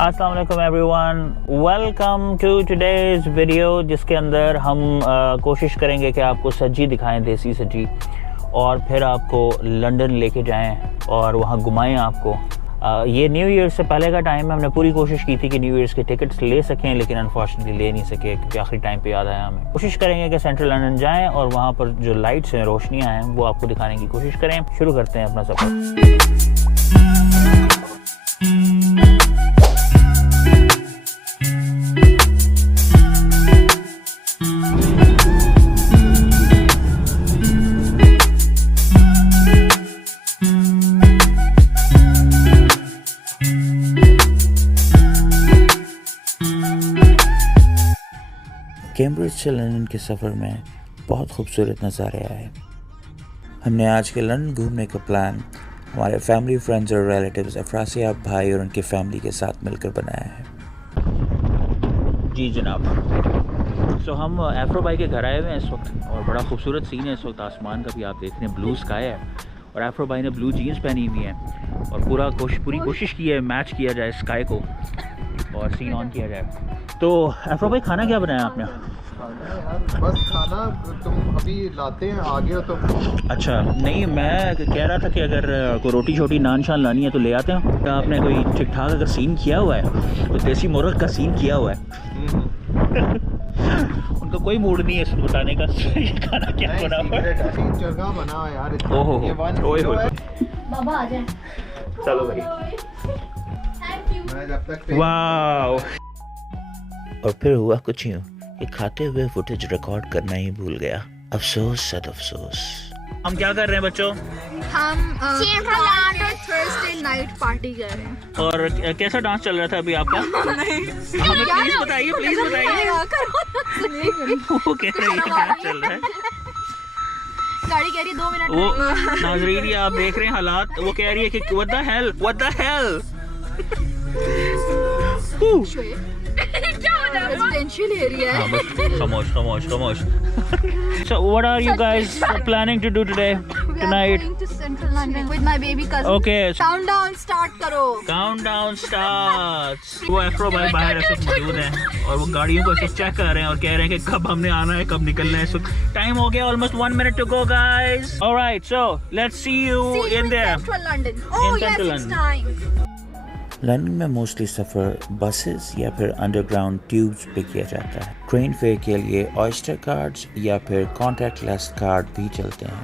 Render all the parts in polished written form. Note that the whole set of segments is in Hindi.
अस्सलाम वालेकुम everyone, welcome to today's video, जिसके अंदर हम कोशिश करेंगे कि आपको सज्जी दिखाएं, देसी सज्जी, और फिर आपको लंदन लेके जाएं और वहाँ घुमाएं आपको। ये न्यू ईयर से पहले का टाइम है। हमने पूरी कोशिश की थी कि न्यू ईयर्स के टिकट्स ले सकें, लेकिन अनफॉर्चुनेटली ले नहीं सके क्योंकि आखिरी टाइम पे याद आया हमें। कोशिश करेंगे कि सेंट्रल लंदन जाएं और वहाँ पर जो लाइट्स हैं, रोशनियाँ हैं, वो आपको दिखाने की कोशिश करें। शुरू करते हैं अपना सफ़र। कैम्ब्रिज से लंदन के सफ़र में बहुत खूबसूरत नज़ारे आए। हमने आज के लंदन घूमने का प्लान हमारे फैमिली, फ्रेंड्स और रिलेटिव्स अफरासियाब भाई और उनकी फैमिली के साथ मिलकर बनाया है। जी जनाब, हम एफ्रो भाई के घर आए हुए हैं इस वक्त, और बड़ा खूबसूरत सीन है इस वक्त। आसमान का भी आप देख रहे हैं, ब्लू स्काई है, और एफ्रो भाई ने ब्लू जीन्स पहनी हुई है और पूरी कोशिश की है मैच किया जाए स्काई को और सीन ऑन किया जाए। तो एफ्रो भाई, खाना क्या बनाया आपने? बस खाना तुम अभी लाते हैं, आगे हो तुम। अच्छा, नहीं मैं कह रहा था कि अगर कोई रोटी छोटी नान शान लानी है तो ले आते हैं। तो आपने कोई ठीक ठाक अगर सीन किया हुआ है तो देसी मुर्ग का सीन किया हुआ है। उनका कोई मूड नहीं है इसको बताने का ये खाना क्या बना हुआ है। जगह बना यार। ओहो, बाबा आ जाए। चलो भाई, मैं जब तक वाह। और फिर हुआ कुछ यूँ कि खाते हुए फुटेज रिकॉर्ड करना ही भूल गया। अफसोस सद अफसोस। हम क्या कर रहे हैं बच्चों? हम थर्सडे नाइट पार्टी कर रहे हैं। और कैसा डांस चल रहा था अभी आपका? हमें प्लीज बताइए, प्लीज बताइए। वो कह रही है क्या चल रहा है? गाड़ी कह रही 2 मिनट। वो नाज़रीन, ये आप देख रहे हैं हालात। वो कह रही है कि what the hell, what the hell. Residential area है। खामोश। So what are you guys planning to do today, tonight? We are going to Central London with my baby cousin. Okay. Countdown start करो। Countdown starts. वो एफ्रो भाई बाहर ऐसे मौजूद हैं और वो गाड़ियों को ऐसे चेक कर रहे हैं और कह रहे हैं कि कब हमने आना है, कब निकलना है। So टाइम हो गया, almost 1 minute to go guys. All right, so let's see you in there. Central London. Oh In yes, Central it's London. time. London में मोस्टली सफ़र बसेस या फिर अंडरग्राउंड ट्यूब्स पे किया जाता है। ट्रेन फेयर के लिए ऑयस्टर कार्ड्स या फिर कॉन्टैक्टलेस कार्ड भी चलते हैं।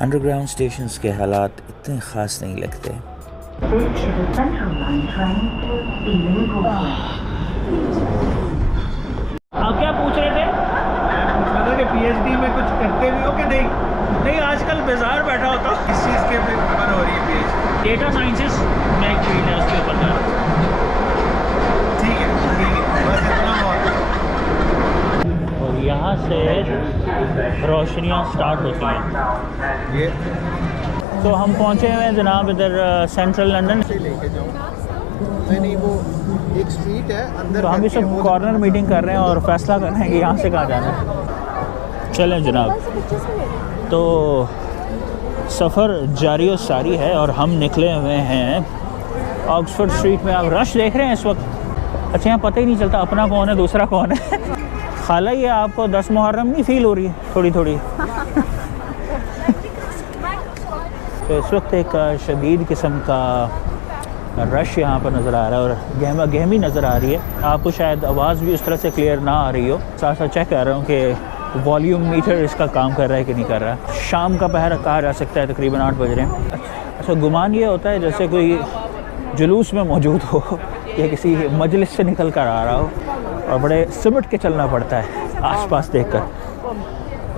अंडरग्राउंड स्टेशंस के हालात इतने ख़ास नहीं लगते। आप क्या पूछ रहे थे? कि पीएचडी में कुछ करते भी हो कि नहीं? नहीं, आजकल बाजार बैठा होता हूँ। किस चीज़ के ऊपर हो रही है पीएचडी? डेटा साइंसेस में एक फील्ड है, उसके ऊपर कर। ठीक है, बस इतना बहुत। और यहाँ से रोशनियाँ स्टार्ट होती हैं। ये तो हम पहुँचे हुए हैं जनाब इधर सेंट्रल लंदन से लेके जाऊँ। नहीं, वो एक स्ट्रीट है अंदर। तो हम इस वक्त कॉर्नर मीटिंग कर रहे हैं और फैसला कर रहे हैं कि यहाँ से कहाँ जाना है। चलें जनाब। तो सफ़र जारी और सारी है और हम निकले हुए हैं ऑक्सफोर्ड स्ट्रीट में। आप रश देख रहे हैं इस वक्त। अच्छा, यहाँ पता ही नहीं चलता अपना कौन है दूसरा कौन है। खाला, ये आपको 10 मुहर्रम नहीं फील हो रही है थोड़ी थोड़ी? तो इस वक्त एक शदीद किस्म का रश यहाँ पर नज़र आ रहा है और गहमी नज़र आ रही है। आपको शायद आवाज़ भी उस तरह से क्लियर ना आ रही हो। साथ साथ चेक कर रहा हूँ कि वॉल्यूम मीटर इसका काम कर रहा है कि नहीं कर रहा है। शाम का पहर कहा जा सकता है, तकरीबन 8 बज रहे हैं। अच्छा, गुमान ये होता है जैसे कोई जुलूस में मौजूद हो या किसी मजलिस से निकल कर आ रहा हो और बड़े सिमट के चलना पड़ता है आसपास देखकर।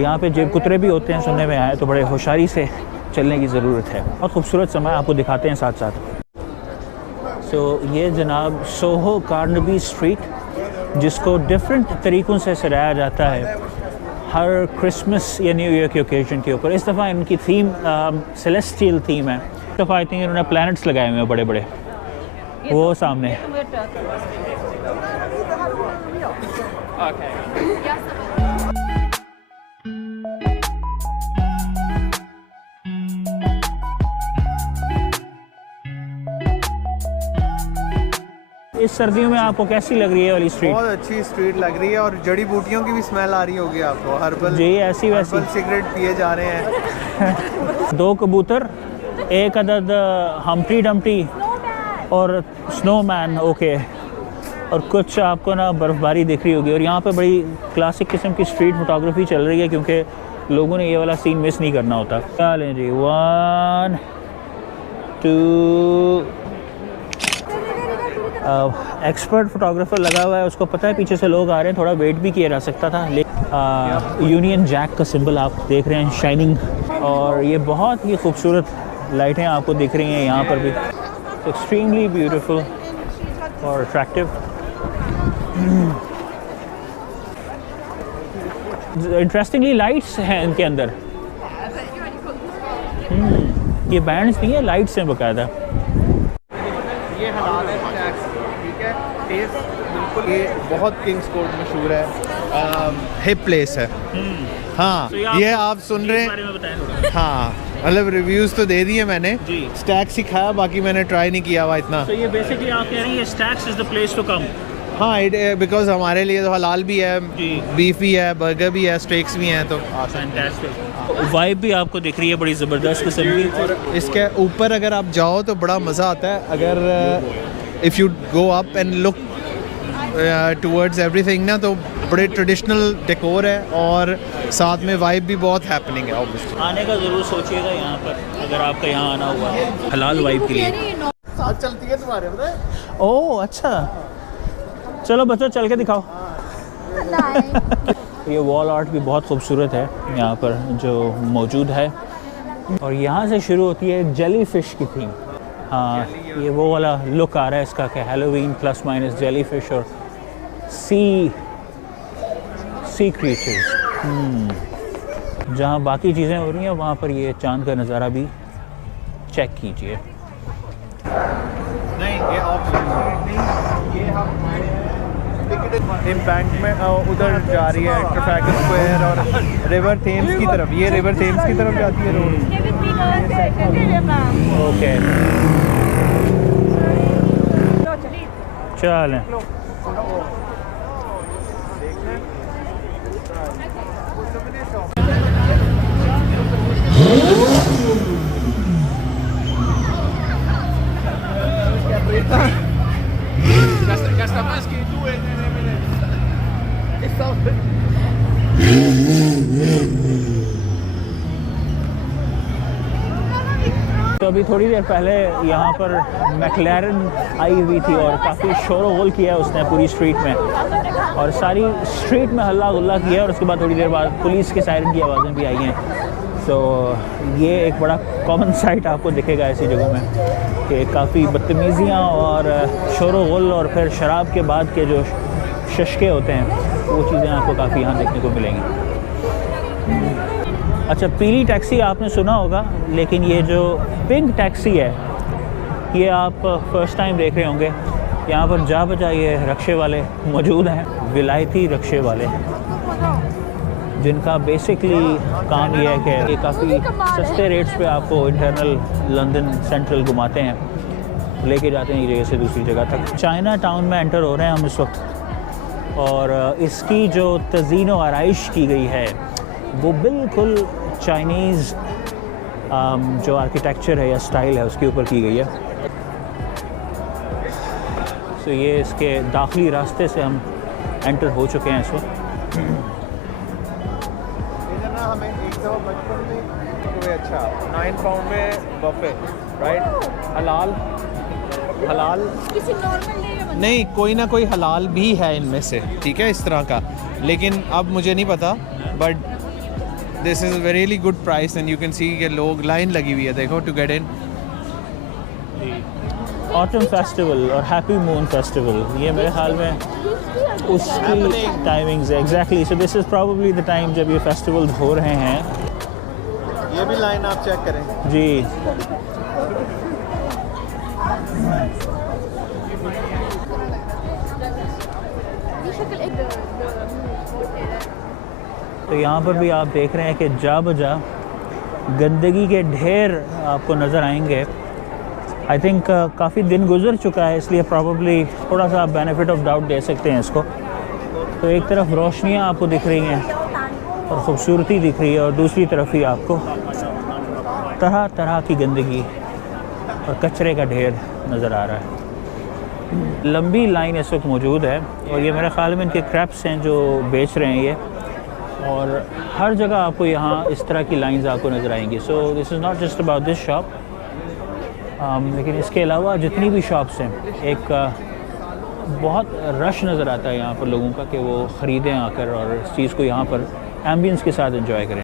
यहाँ पे जेब कुतरे भी होते हैं, सुनने में आए, तो बड़े होशियारी से चलने की ज़रूरत है। बहुत खूबसूरत समय आपको दिखाते हैं साथ साथ। ये जनाब सोहो कार्नबी स्ट्रीट, जिसको डिफरेंट तरीक़ों से सजाया जाता है हर क्रिसमस या न्यू ईयर के ओकेजन के ऊपर। इस दफ़ा इनकी थीम सेलेस्टियल थीम है। इस दफ़ा आई थिंक इन्होंने प्लैनेट्स लगाए हुए हैं बड़े बड़े, वो सामने। इस सर्दियों में आपको कैसी लग रही है वाली स्ट्रीट? बहुत अच्छी स्ट्रीट लग रही है और जड़ी बूटियों की भी स्मेल आ रही होगी आपको। हर्बल जी ऐसी वैसी हर्बल सिगरेट पिए जा रहे हैं। 2 कबूतर, 1 अदद हम्प्टी डम्प्टी और स्नोमैन, ओके। और कुछ आपको ना बर्फ़बारी दिख रही होगी। और यहाँ पे बड़ी क्लासिक किस्म की स्ट्रीट फोटोग्राफी चल रही है क्योंकि लोगों ने ये वाला सीन मिस नहीं करना होता। चलें जी, 1 2। एक्सपर्ट फोटोग्राफर लगा हुआ है, उसको पता है पीछे से लोग आ रहे हैं, थोड़ा वेट भी किया जा सकता था। लेकिन यूनियन जैक का सिंबल आप देख रहे हैं, शाइनिंग, और ये बहुत ही खूबसूरत लाइटें आपको दिख रही हैं यहाँ पर भी। एक्सट्रीमली ब्यूटीफुल और अट्रैक्टिव। इंटरेस्टिंगली लाइट्स हैं इनके अंदर। ये बैंड्स नहीं है, लाइट्स हैं बाकायदा। ये हलाल है स्नैक्स, ठीक है। टेस्ट बिल्कुल, ये बहुत किंग्स कोर्ट मशहूर है, हिप प्लेस है। हाँ ये आप सुन रहे हैं। हाँ मतलब रिव्यूज़ तो दे दिए मैंने, स्टैक्स ही खाया, बाकी मैंने ट्राई नहीं किया हुआ इतना। तो ये बेसिकली आप कह रहे हैं stacks is the place to come. हाँ बिकॉज हमारे लिए तो हलाल भी है, बीफ भी है, बर्गर भी है, स्टेक्स भी हैं, तो फैंटास्टिक वाइब भी आपको दिख रही है बड़ी ज़बरदस्त किस्म की। और इसके ऊपर अगर आप जाओ तो बड़ा मज़ा आता है। अगर if you go up and look towards everything ना, तो बड़े ट्रेडिशनल डेकोर है और साथ में वाइब भी बहुत हैपनिंग है। ऑब्वियसली आने का ज़रूर सोचिएगा यहाँ पर, अगर आपका यहाँ आना हुआ है हलाल वाइब के लिए। साथ चलती है तुम्हारे, पता है? ओह अच्छा, चलो बच्चों चल के दिखाओ। ये वॉल आर्ट भी बहुत खूबसूरत है यहाँ पर जो मौजूद है। और यहाँ से शुरू होती है जेली फिश की थीम। हाँ ये वो वाला लुक आ रहा है इसका कि Halloween plus minus jelly fish और सी क्रीचर्स। जहाँ बाकी चीज़ें हो रही हैं वहाँ पर ये चांद का नज़ारा भी चेक कीजिए। नहीं ये इम्पैक्ट में उधर जा रही है ट्रैफिक स्क्वायर और रिवर थेम्स की तरफ। ये रिवर थेम्स की तरफ जाती है रोड। ओके चलें। तो अभी थोड़ी देर पहले यहाँ पर मैक्लेरन आई हुई थी और काफ़ी शोर गुल किया उसने पूरी स्ट्रीट में, और सारी स्ट्रीट में हल्ला गुल्ला किया। और उसके बाद थोड़ी देर बाद पुलिस के सायरन की आवाज़ें भी आई हैं। तो ये एक बड़ा कॉमन साइट आपको दिखेगा ऐसी जगहों में कि काफ़ी बदतमीज़ियाँ और शोर गुल और फिर शराब के बाद के जो शशके होते हैं वो चीज़ें आपको काफ़ी यहाँ देखने को मिलेंगी। अच्छा पीली टैक्सी आपने सुना होगा, लेकिन ये जो पिंक टैक्सी है ये आप फर्स्ट टाइम देख रहे होंगे। यहाँ पर जा बजा ये रक्शे वाले मौजूद हैं, विलायती रक्शे वाले, जिनका बेसिकली काम ये है कि ये काफ़ी सस्ते रेट्स पे आपको इंटरनल लंदन सेंट्रल घुमाते हैं, लेके जाते हैं एक जगह से दूसरी जगह तक। चाइना टाउन में एंटर हो रहे हैं हम इस वक्त, और इसकी जो तज़ीन व आराइश की गई है वो बिल्कुल चाइनीज़ जो आर्किटेक्चर है या स्टाइल है उसके ऊपर की गई है। तो ये इसके दाखिली रास्ते से हम एंटर हो चुके हैं इस वक्त। हमें एक दफ़ा बचपन में कोई अच्छा 9 पाउंड में बफे, राइट? हलाल किसी नॉर्मल डे में नहीं, कोई ना कोई हलाल भी है इनमें से, ठीक है, इस तरह का। लेकिन अब मुझे नहीं पता, but this is a really good price and you can see कि लोग लाइन लगी हुई है, देखो, to get in. Autumn festival और हैप्पी मून फेस्टिवल ये मेरे ख्याल में उसकी टाइमिंग्स है exactly. So this is probably the time जब ये फेस्टिवल्स हो रहे हैं। ये भी लाइन आप चेक करें जी। तो यहाँ पर भी आप देख रहे हैं कि जा बजा गंदगी के ढेर आपको नज़र आएंगे। आई थिंक काफ़ी दिन गुजर चुका है, इसलिए प्रॉब्ली थोड़ा सा आप बेनिफिट ऑफ डाउट दे सकते हैं इसको। तो एक तरफ रोशनियाँ आपको दिख रही हैं और ख़ूबसूरती दिख रही है, और दूसरी तरफ ही आपको तरह तरह की गंदगी और कचरे का ढेर नज़र आ रहा है। लंबी लाइन इस वक्त मौजूद है, और ये मेरे ख़्याल में इनके क्रैप्स हैं जो बेच रहे हैं ये, और हर जगह आपको यहाँ इस तरह की लाइंस आपको नज़र आएंगी। सो this is not just about this shop, लेकिन इसके अलावा जितनी भी शॉप्स हैं, एक बहुत रश नज़र आता है यहाँ पर लोगों का कि वो ख़रीदें आकर और इस चीज़ को यहाँ पर एम्बियंस के साथ एंजॉय करें।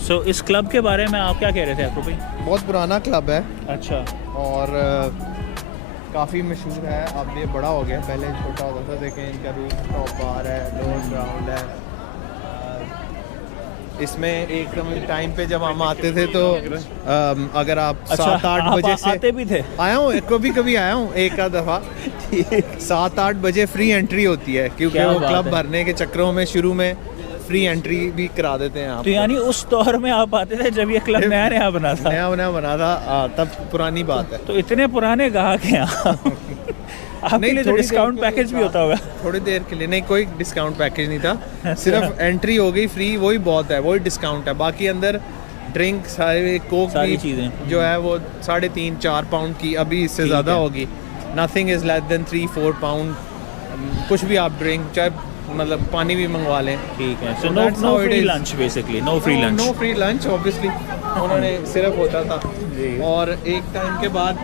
सो इस क्लब के बारे में आप क्या कह रहे थे आपको भाई? बहुत पुराना क्लब है अच्छा, और काफ़ी मशहूर है। अब ये बड़ा हो गया, पहले छोटा होता था। देखें, इनका रूफ टॉप बार है, लोअर ग्राउंड है। इसमें एक टाइम पे जब हम आते थे तो अगर आप 7-8 बजे से आते भी थे, आया हूँ, कभी कभी आया हूँ एक आध दफ़ा। 7-8 बजे फ्री एंट्री होती है, क्योंकि वो क्लब भरने के चक्करों में शुरू में फ्री एंट्री भी करा देते हैं आप। तो यानी उस दौर में आप आते थे जब ये क्लब नया नया बना था? तब पुरानी बात है। तो इतने पुराने ग्राहक हैं आपके लिए तो डिस्काउंट पैकेज भी होता होगा? थोड़ी देर के लिए नहीं, कोई डिस्काउंट पैकेज नहीं था, सिर्फ एंट्री हो गई फ्री, वही बहुत है, वही डिस्काउंट है। बाकी अंदर ड्रिंक सारे कोक सारी चीज़ें जो है वो 3.5-4 पाउंड की, अभी इससे ज़्यादा होगी। Nothing is less than 3-4 pound. कुछ भी आप ड्रिंक, चाहे मतलब पानी भी मंगवा लें। ठीक है। So no free lunch, basically no free lunch. No free lunch obviously उन्होंने सिर्फ होता था। और एक टाइम के बाद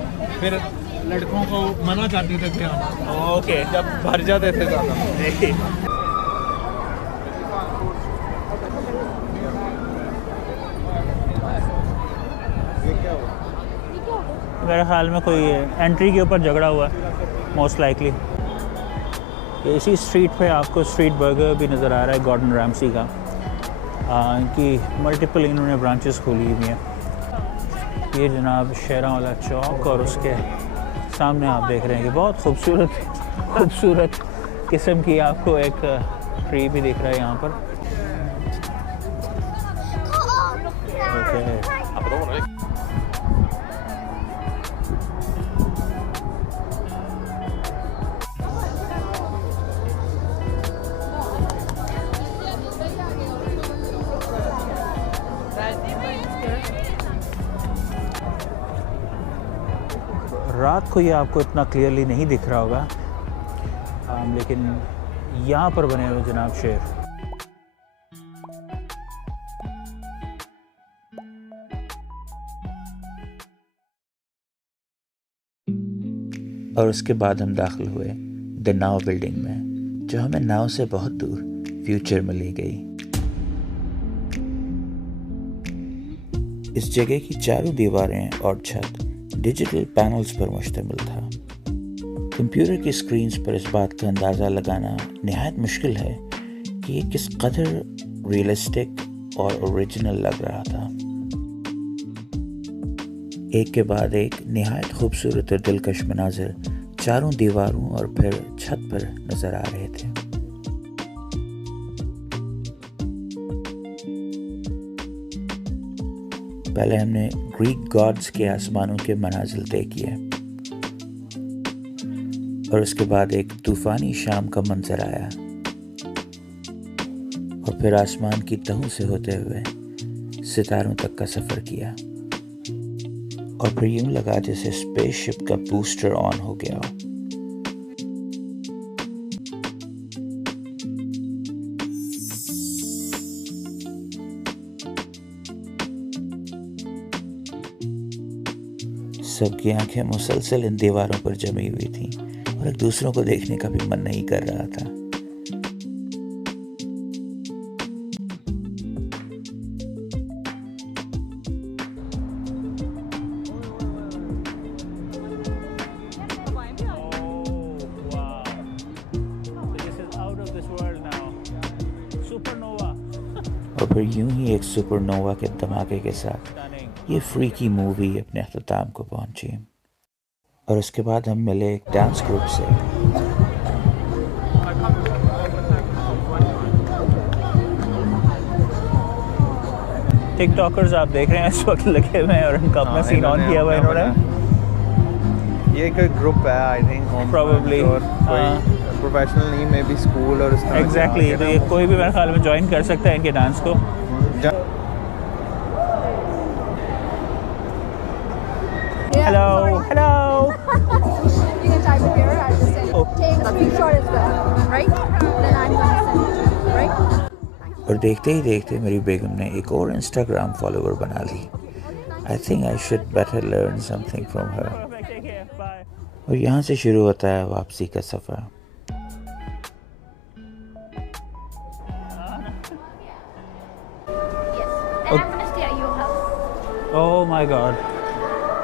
फिर लड़कों को मना कर देते थे हम, ओके, जब भर जाते थे ज़्यादा। मेरे ख्याल में कोई एंट्री के ऊपर झगड़ा हुआ मोस्ट लाइकली। इसी स्ट्रीट पे आपको स्ट्रीट बर्गर भी नज़र आ रहा है गॉर्डन रैमसी का। इनकी मल्टीपल इन्होंने ब्रांचेस खोली हुई हैं। ये जनाब शेरा वाला चौक, और उसके सामने आप देख रहे हैं कि बहुत खूबसूरत किस्म की आपको एक ट्री भी दिख रहा है यहाँ पर। रात को ये आपको इतना क्लियरली नहीं दिख रहा होगा, लेकिन यहाँ पर बने हुए जनाब शेर। और उसके बाद हम दाखिल हुए द नाव बिल्डिंग में, जो हमें नाव से बहुत दूर फ्यूचर में ले गई। इस जगह की चारों दीवारें और छत डिजिटल पैनल्स पर मुश्तमिल था। कंप्यूटर की स्क्रीन्स पर इस बात का अंदाज़ा लगाना निहायत मुश्किल है कि ये किस कदर रियलिस्टिक और ओरिजिनल लग रहा था। एक के बाद एक निहायत खूबसूरत और दिलकश मनाजिर चारों दीवारों और फिर छत पर नज़र आ रहे थे। पहले हमने ग्रीक गॉड्स के आसमानों के मनाजिल तय किए, और उसके बाद एक तूफानी शाम का मंजर आया, और फिर आसमान की तहों से होते हुए सितारों तक का सफ़र किया, और फिर यूं लगा जैसे स्पेसशिप का बूस्टर ऑन हो गया हो। सबकी आंखें मुसलसल इन दीवारों पर जमी हुई थीं, और एक दूसरों को देखने का भी मन नहीं कर रहा था। और फिर यूं ही एक सुपरनोवा के धमाके के साथ ये फ्रीकी मूवी अपने अख्ताम को पहुंची, और उसके बाद हम मिले एक डांस ग्रुप से। टिकटॉकर्स आप देख रहे हैं इस वक्त लगे हुए हैं और उनका अपना सीन ऑन किया हुआ है इन्होंने। ये एक ग्रुप है आई थिंक Probably, और कोई प्रोफेशनल नहीं, मे बी स्कूल और इस तरह से एग्जैक्टली आगे तो ना ये कोई भी मेरे ख्याल में ज्वाइन कर सकता है इनके डांस को। Hello hello You can type it here. I'll just send it. Oh. Take a screenshot as well, right? Then I'm gonna send it, right? और देखते ही देखते मेरी बेगम ने एक और इंस्टाग्राम फॉलोवर बना ली। I think I should better learn something from her. और यहाँ से शुरू होता है वापसी का सफ़र। Yes. And I'm gonna stay at your house. Oh my God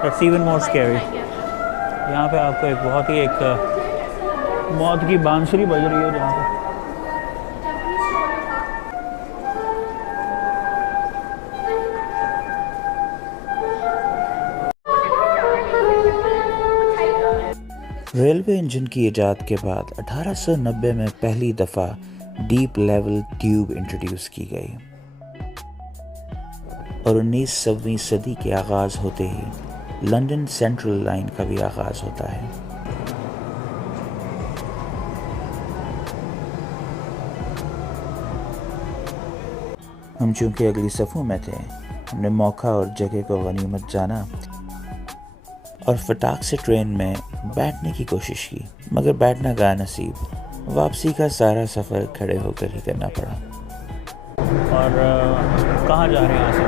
that's even more scary. यहाँ पे आपको एक बहुत ही एक मौत की बांसुरी बज रही है जहाँ पे। रेलवे इंजन की इजाद के बाद 1890 में पहली दफ़ा डीप लेवल ट्यूब इंट्रोड्यूस की गई और 19वीं सदी के आगाज़ होते ही लंदन सेंट्रल लाइन का भी आगाज़ होता है। हम चूंकि अगली सफ़ों में थे, हमने मौका और जगह को गनीमत जाना और फटाक से ट्रेन में बैठने की कोशिश की, मगर बैठना गया नसीब। वापसी का सारा सफ़र खड़े होकर ही करना पड़ा। और कहाँ जा रहे हैं यहाँ से?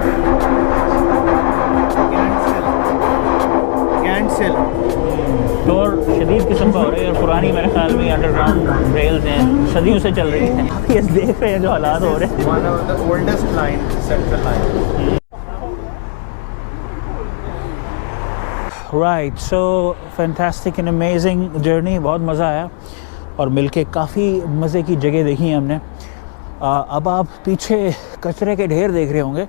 कैंसिल शोर शदीद किस्म का हो रहा है और पुरानी मेरे ख्याल में अंडरग्राउंड रेल्स हैं, सदियों से चल रही हैं। आप ये देख रहे हैं जो हालात हो रहे हैं। One of the oldest line, central line. Right, so fantastic and amazing journey, बहुत मज़ा आया और मिलके काफ़ी मज़े की जगह देखी है हमने। अब आप पीछे कचरे के ढेर देख रहे होंगे,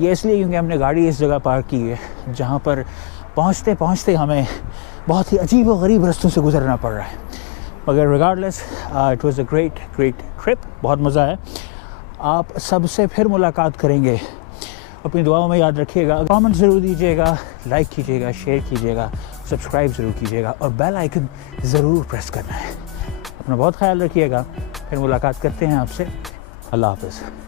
ये इसलिए क्योंकि हमने गाड़ी इस जगह पार्क की है जहाँ पर पहुँचते पहुँचते हमें बहुत ही अजीब और गरीब रास्तों से गुजरना पड़ रहा है। मगर regardless it was a great trip, बहुत मज़ा आया। आप सबसे फिर मुलाकात करेंगे, अपनी दुआओं में याद रखिएगा। कमेंट ज़रूर दीजिएगा, लाइक कीजिएगा, शेयर कीजिएगा, सब्सक्राइब ज़रूर कीजिएगा और बेल आइकन ज़रूर प्रेस करना है। अपना बहुत ख्याल रखिएगा, फिर मुलाकात करते हैं आपसे। अल्लाह हाफ़िज़।